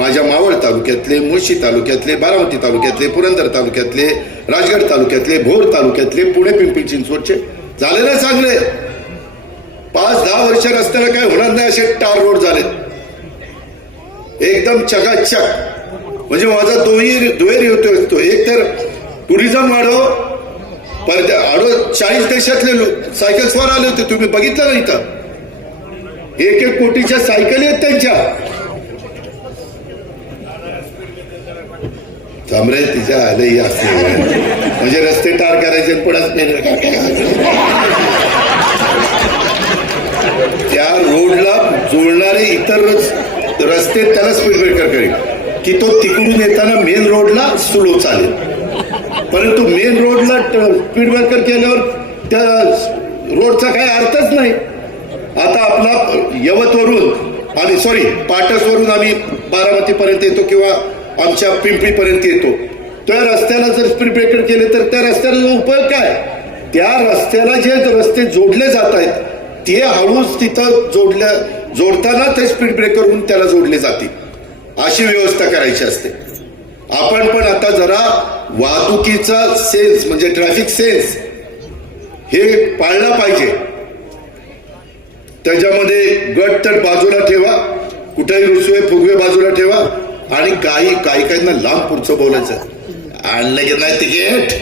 माझ्या मावळ तालुक्यातले, मुळशी तालुक्यातले, बारामती तालुक्यातले, पुरंदर तालुक्यातले, राजगड तालुक्यातले, भोर तालुक्यातले, पुणे पिंपरी चिंचवडचे झाले ना चांगले. 5-10 वर्ष रस्त्याला काय होणार नाही असे टार रोड झाले एकदम चकाचक. म्हणजे माझा दुहेरी होतो. एक तर टुरिझम वाढव, परत 40 देशातले सायकल स्वार आले होते. तुम्ही बघितलं ना इथं 1-1 कोटीच्या सायकली आहेत त्यांच्या. थांबरे तिच्या आलंही असते म्हणजे रस्ते टार करायचे पुढंच त्या रोडला जोडणारे इतर रस्ते त्याला स्पीड ब्रेकर करेल की तो तिकडून येताना मेन रोडला स्लो चालेल. परंतु मेन रोडला स्पीड ब्रेकर केल्यावर त्या रोडचा काही अर्थच नाही. आता आपला यवतवरून आणि पाटसवरून आम्ही बारामती पर्यंत येतो किंवा आमच्या पिंपरी पर्यंत येतो. त्या रस्त्याला जर स्पीड ब्रेकर केले तर त्या रस्त्याला उपयोग काय. त्या रस्त्याला जे रस्ते जोडले जात आहेत ते हळूच तिथं जोडताना ते स्पीड ब्रेकर होऊन त्याला जोडले जातील अशी व्यवस्था करायची असते. आपण पण आता जरा वाहतुकीचा सेन्स म्हणजे ट्रॅफिक सेन्स हे पाळला पाहिजे. त्याच्यामध्ये गट तर बाजूला ठेवा, कुठेही रुसवे फुगवे बाजूला ठेवा आणि काहींना लांब पुढचं बोलायचं. आणलं की नाही तिकीट